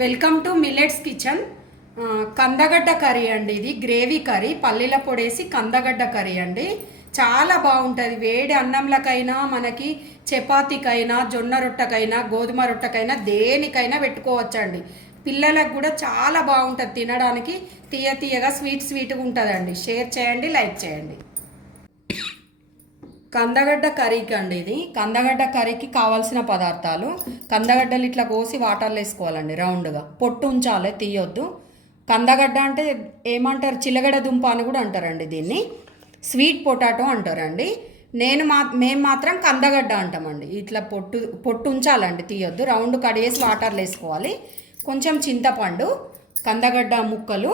Welcome to millets kitchen. కందగడ్డ curry అండి. ఇది గ్రేవీ కర్రీ, పల్లీల పొడేసి కందగడ్డ కర్రీ అండి. చాలా బాగుంటుంది. వేడి అన్నంలకైనా, మనకి చపాతీకైనా, జొన్న రొట్టెకైనా, గోధుమ రొట్టెకైనా, దేనికైనా పెట్టుకోవచ్చండి. పిల్లలకు కూడా చాలా బాగుంటుంది తినడానికి. తీయ తీయగా స్వీట్గా ఉంటుందండి. షేర్ చేయండి, లైక్ చేయండి. కందగడ్డ కర్రీకి అండి ఇది. కందగడ్డ కర్రీకి కావాల్సిన పదార్థాలు: కందగడ్డలు ఇట్లా కోసి వాటర్లో వేసుకోవాలండి రౌండ్గా. పొట్టు ఉంచాలి, తీయొద్దు. కందగడ్డ అంటే ఏమంటారు, చిలగడ దుంప అని కూడా అంటారండి దీన్ని. స్వీట్ పొటాటో అంటారండి. మేము మాత్రం కందగడ్డ అంటామండి. ఇట్లా పొట్టు ఉంచాలండి, తీయొద్దు. రౌండ్ కడిగేసి వాటర్లో వేసుకోవాలి. కొంచెం చింతపండు, కందగడ్డ ముక్కలు,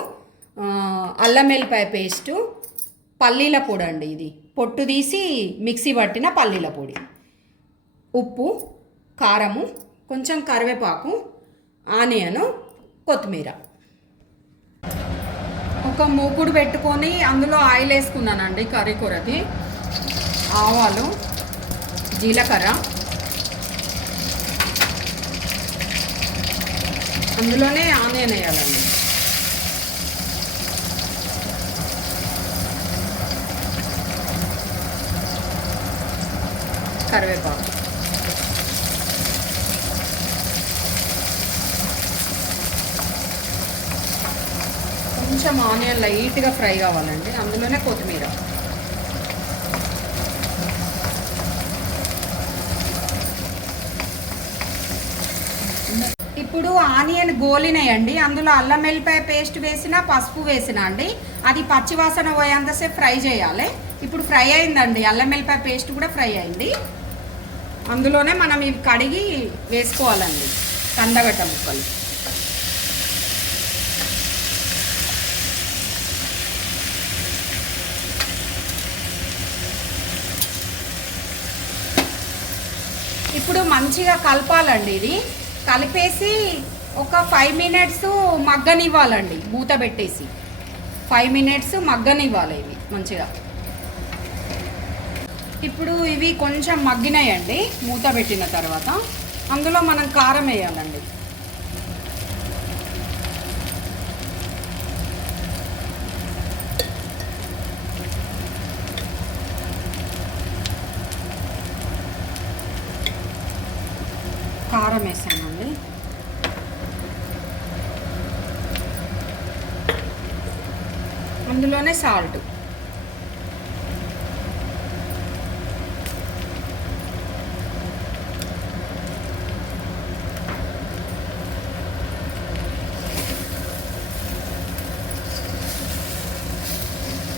అల్లం వెల్లిపాయ పేస్టు, పల్లీల పొడి అండి. ఇది పొట్టు తీసి మిక్సీ పట్టిన పల్లీల పొడి, ఉప్పు, కారము, కొంచెం కరివేపాకు, ఆనియను, కొత్తిమీర. ఒక మూకుడు పెట్టుకొని అందులో ఆయిల్ వేసుకున్నానండి కర్రీ కూరకి. ఆవాలు, జీలకర్ర, అందులోనే ఆనియన్ వేయాలండి. కరివేపాకు, కొంచెం ఆనియన్ లైట్గా ఫ్రై కావాలండి. అందులోనే కొత్తిమీర. ఇప్పుడు ఆనియన్ గోలినాయండి. అందులో అల్లం వెల్లిపాయ పేస్ట్ వేసిన, పసుపు వేసిన అండి. అది పచ్చివాసన పోయేంతసేపు ఫ్రై చేయాలి. ఇప్పుడు ఫ్రై అయిందండి, అల్లం వెల్లిపాయ పేస్ట్ కూడా ఫ్రై అయింది. అందులోనే మనం ఇవి కడిగి వేసుకోవాలండి కందగడ్డ ముక్కలు. ఇప్పుడు మంచిగా కలపాలండి. ఇది కలిపేసి ఒక 5 మినిట్స్ మగ్గనివ్వాలండి. మూత పెట్టేసి 5 మినిట్స్ మగ్గనివ్వాలి ఇవి మంచిగా. ఇప్పుడు ఇవి కొంచెం మగ్గినాయండి. మూత పెట్టిన తర్వాత అందులో మనం కారం వేయాలండి. కారం వేసానండి. అందులోనే సాల్ట్.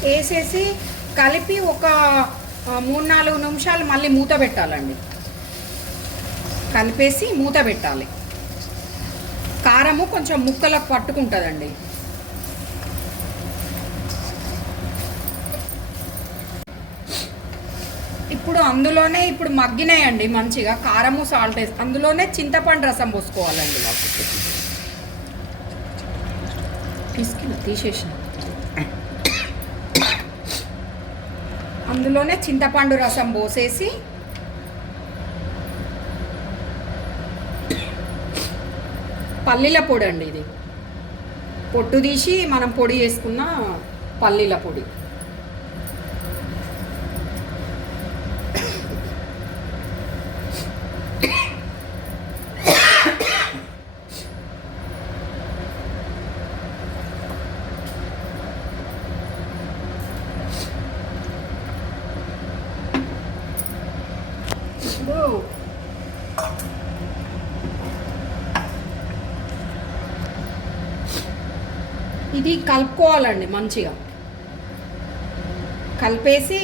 వేసేసి కలిపి ఒక 3-4 నిమిషాలు మళ్ళీ మూత పెట్టాలండి. కలిపేసి మూత పెట్టాలి. కారము కొంచెం ముక్కలకు పట్టుకుంటుందండి. ఇప్పుడు అందులోనే ఇప్పుడు మగ్గినాయండి మంచిగా. కారము, సాల్ట్ వేసి అందులోనే చింతపండు రసం పోసుకోవాలండి. తీసేసిన అందులోనే చింతపండు రసం పోసేసి పల్లీల పొడి అండి. ఇది పొట్టు తీసి మనం పొడి వేసుకున్న పల్లీల పొడి. ఇది కలుపుకోవాలండి మంచిగా. కలిపేసి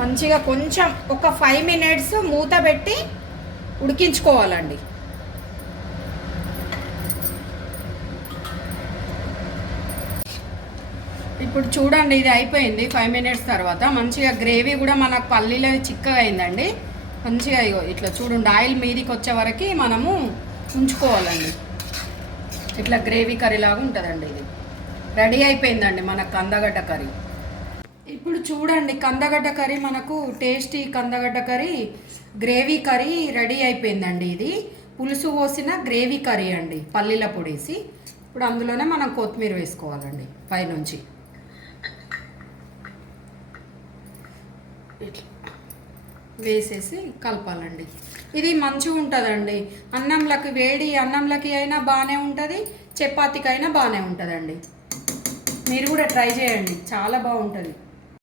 మంచిగా కొంచెం ఒక 5 మినిట్స్ మూత పెట్టి ఉడికించుకోవాలండి. ఇప్పుడు చూడండి, ఇది అయిపోయింది 5 మినిట్స్ తర్వాత. మంచిగా గ్రేవీ కూడా మనకు పల్లీలో చిక్కగా అయిందండి. మంచిగా ఇట్లా చూడండి, ఆయిల్ మీదికి వచ్చే వరకు మనము ఉంచుకోవాలండి. ఇట్లా గ్రేవీ కర్రీ లాగా ఉంటుందండి. ఇది రెడీ అయిపోయిందండి మన కందగడ్డ కర్రీ. ఇప్పుడు చూడండి కందగడ్డ కర్రీ మనకు టేస్టీ కందగడ్డ కర్రీ గ్రేవీ కర్రీ రెడీ అయిపోయిందండి. ఇది పులుసు పోసిన గ్రేవీ కర్రీ అండి, పల్లీల పొడేసి. ఇప్పుడు అందులోనే మనం కొత్తిమీర వేసుకోవాలండి పైనుంచి. ఇట్లా వేసేసి కలపాలండి. ఇది మంచిగా ఉంటుందండి, అన్నంలకి వేడి అన్నంలకి అయినా బాగానే ఉంటుంది, చపాతీకి అయినా బాగానే ఉంటుందండి. మీరు కూడా ట్రై చేయండి, చాలా బాగుంటుంది.